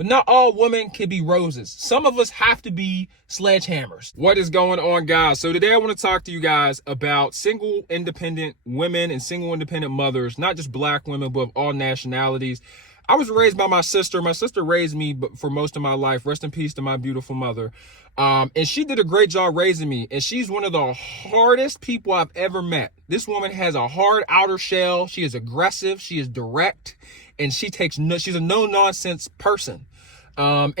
but not all women can be roses. Some of us have to be sledgehammers. What is going on, guys? So today I want to talk to you guys about single independent women and single independent mothers, not just black women, but of all nationalities. I was raised by my sister. My sister raised me for most of my life. Rest in peace to my beautiful mother. And she did a great job raising me. And she's one of the hardest people I've ever met. This woman has a hard outer shell. She is aggressive. She is direct. And she's a no nonsense person. And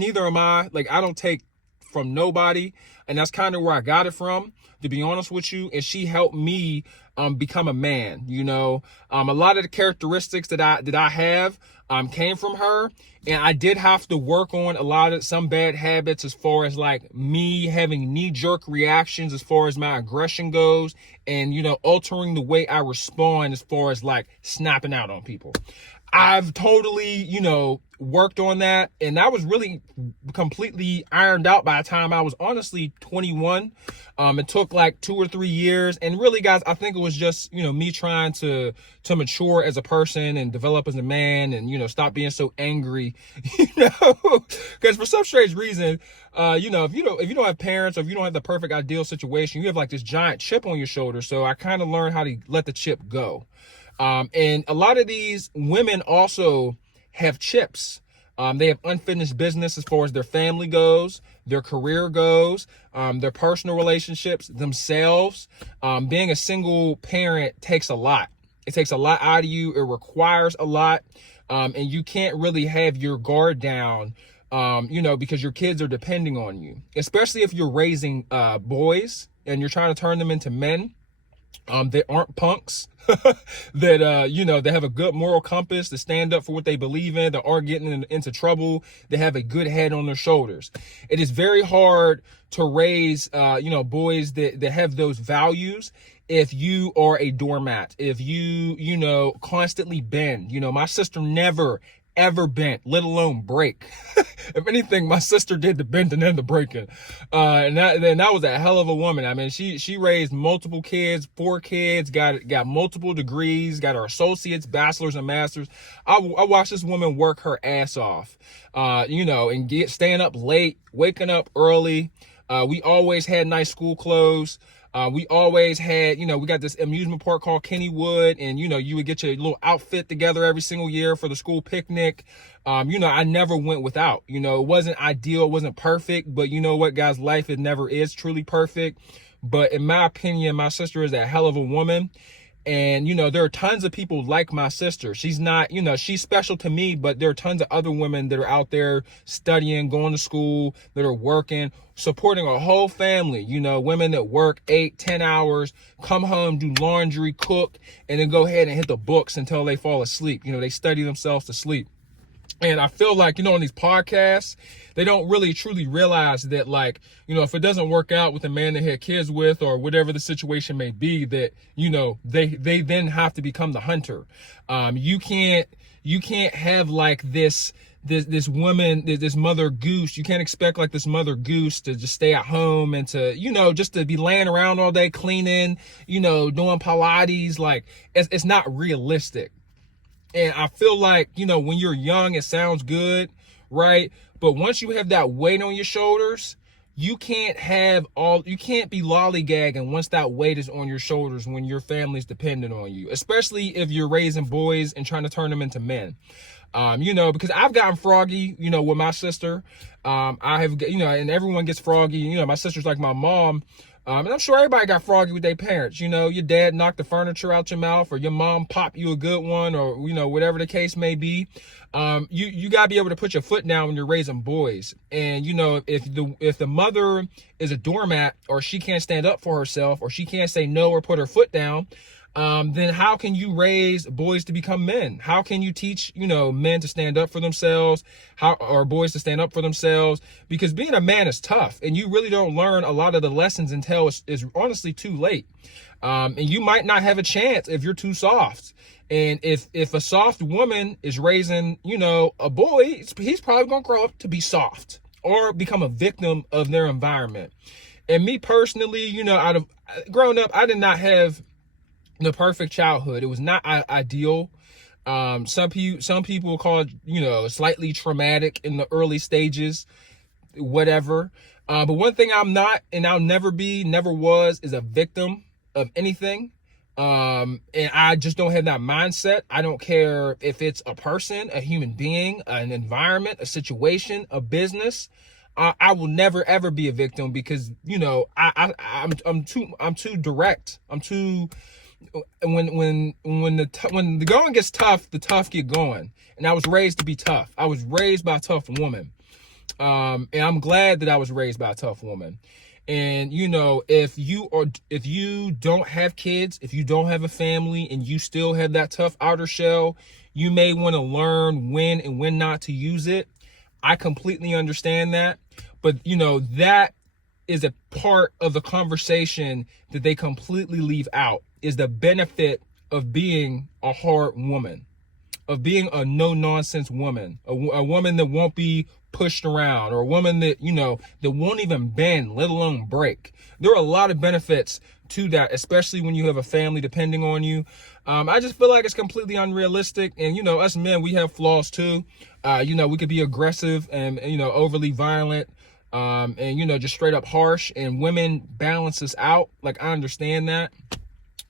neither am I. Like, I don't take from nobody. And that's kind of where I got it from, to be honest with you. And she helped me become a man. A lot of the characteristics that I have came from her, and I did have to work on some bad habits as far as like me having knee-jerk reactions as far as my aggression goes, and altering the way I respond as far as like snapping out on people. I've totally, worked on that, and that was really completely ironed out by the time I was honestly 21. It took like 2 or 3 years, and really, guys, I think it was just, me trying to mature as a person and develop as a man, and, stop being so angry, because for some strange reason, if you don't have parents, or if you don't have the perfect ideal situation, you have like this giant chip on your shoulder. So I kind of learned how to let the chip go. And a lot of these women also have chips. They have unfinished business as far as their family goes, their career goes, their personal relationships, themselves. Being a single parent takes a lot. It takes a lot out of you. It requires a lot. And you can't really have your guard down, because your kids are depending on you, especially if you're raising boys and you're trying to turn them into men. They aren't punks, that, they have a good moral compass, to stand up for what they believe in, that aren't getting into trouble. They have a good head on their shoulders. It is very hard to raise, boys that have those values if you are a doormat, if you, constantly bend. My sister never ever bent, let alone break. If anything, my sister did the bending and the breaking. And that was a hell of a woman. I mean, she raised multiple kids, 4 kids, got multiple degrees, got her associates, bachelors, and masters. I watched this woman work her ass off, and staying up late, waking up early. We always had nice school clothes. We always had, we got this amusement park called Kennywood, and, you would get your little outfit together every single year for the school picnic. I never went without. It wasn't ideal, it wasn't perfect, but you know what, guys, it never is truly perfect. But in my opinion, my sister is a hell of a woman. And, there are tons of people like my sister. She's not, she's special to me, but there are tons of other women that are out there studying, going to school, that are working, supporting a whole family, women that work 8-10 hours, come home, do laundry, cook, and then go ahead and hit the books until they fall asleep. They study themselves to sleep. And I feel like, on these podcasts, they don't really truly realize that, like, if it doesn't work out with the man they had kids with, or whatever the situation may be, that, they then have to become the hunter. You can't have like this woman, this mother goose. You can't expect like this mother goose to just stay at home and to, just to be laying around all day cleaning, doing Pilates. Like, it's not realistic. And I feel like, when you're young, it sounds good, right? But once you have that weight on your shoulders, you can't be lollygagging once that weight is on your shoulders, when your family's dependent on you, especially if you're raising boys and trying to turn them into men. Because I've gotten froggy, with my sister. I have, and everyone gets froggy. My sister's like my mom. And I'm sure everybody got froggy with their parents. Your dad knocked the furniture out your mouth, or your mom popped you a good one, or, whatever the case may be. You got to be able to put your foot down when you're raising boys. And, if the mother is a doormat, or she can't stand up for herself, or she can't say no or put her foot down, then how can you raise boys to become men? How can you teach, men to stand up for themselves, or boys to stand up for themselves? Because being a man is tough, and you really don't learn a lot of the lessons until it's honestly too late. And you might not have a chance if you're too soft. And if a soft woman is raising, a boy, he's probably going to grow up to be soft or become a victim of their environment. And me personally, growing up, I did not have the perfect childhood. It was not ideal. Some people call it, slightly traumatic in the early stages, whatever. But one thing I'm not, and I'll never be, never was, is a victim of anything. And I just don't have that mindset. I don't care if it's a person, a human being, an environment, a situation, a business. I will never ever be a victim because I'm too direct. I'm too when the going gets tough, the tough get going. And I was raised to be tough. I was raised by a tough woman. And I'm glad that I was raised by a tough woman. And if you don't have kids, if you don't have a family, and you still have that tough outer shell, you may want to learn when and when not to use it. I completely understand that. But that is a part of the conversation that they completely leave out, is the benefit of being a hard woman, of being a no-nonsense woman, a woman that won't be pushed around, or a woman that, that won't even bend, let alone break. There are a lot of benefits to that, especially when you have a family depending on you. I just feel like it's completely unrealistic. And, us men, we have flaws too. We could be aggressive and, overly violent, and, just straight up harsh, and women balance us out. Like, I understand that.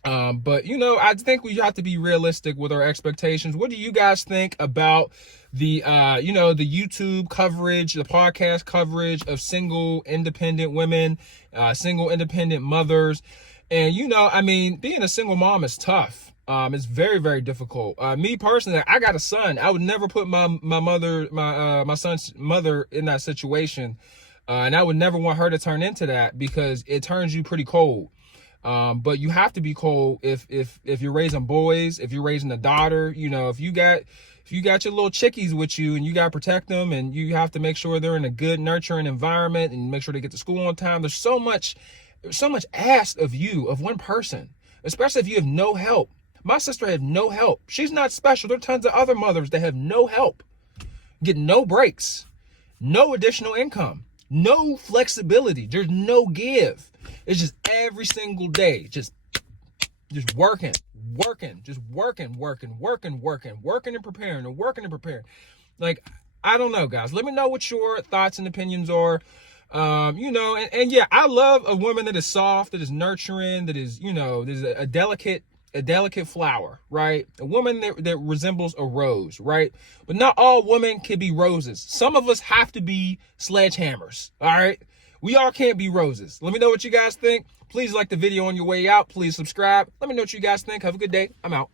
But I think we have to be realistic with our expectations. What do you guys think about the the YouTube coverage, the podcast coverage of single independent women, single independent mothers? And being a single mom is tough. It's very, very difficult. Me personally, I got a son. I would never put my son's mother in that situation. And I would never want her to turn into that, because it turns you pretty cold. But you have to be cold if you're raising boys, if you're raising a daughter, if you got your little chickies with you, and you got to protect them, and you have to make sure they're in a good, nurturing environment, and make sure they get to school on time. There's so much asked of you, of one person, especially if you have no help. My sister had no help. She's not special. There are tons of other mothers that have no help, get no breaks, no additional income, no flexibility. There's no give. It's just every single day, just working, and preparing. Like, I don't know, guys. Let me know what your thoughts and opinions are. And yeah, I love a woman that is soft, that is nurturing, that is, there's a delicate flower, right? A woman that resembles a rose, right? But not all women can be roses. Some of us have to be sledgehammers, all right? We all can't be roses. Let me know what you guys think. Please like the video on your way out. Please subscribe. Let me know what you guys think. Have a good day. I'm out.